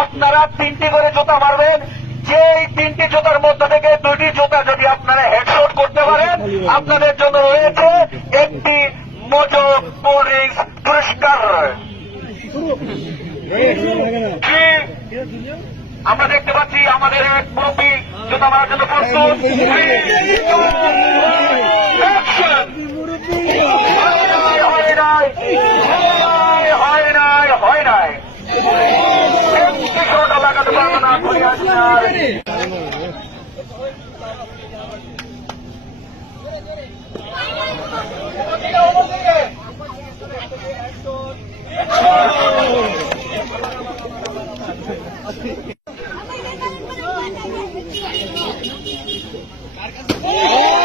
আপনারা 3টি করে জুতা মারবেন। যে 3টি জুতার মধ্যে থেকে 2টি জুতা যদি আপনারা হেডশট করতে পারেন, আপনাদের জন্য রয়েছে একটি মোজো কোল্ড ড্রিঙ্কস পুরস্কার। আমরা দেখতে পাচ্ছি আমাদের এক মুরব্বী জুতা মারার জন্য প্রস্তুত। হয় নাই লাগাতে পারবো না।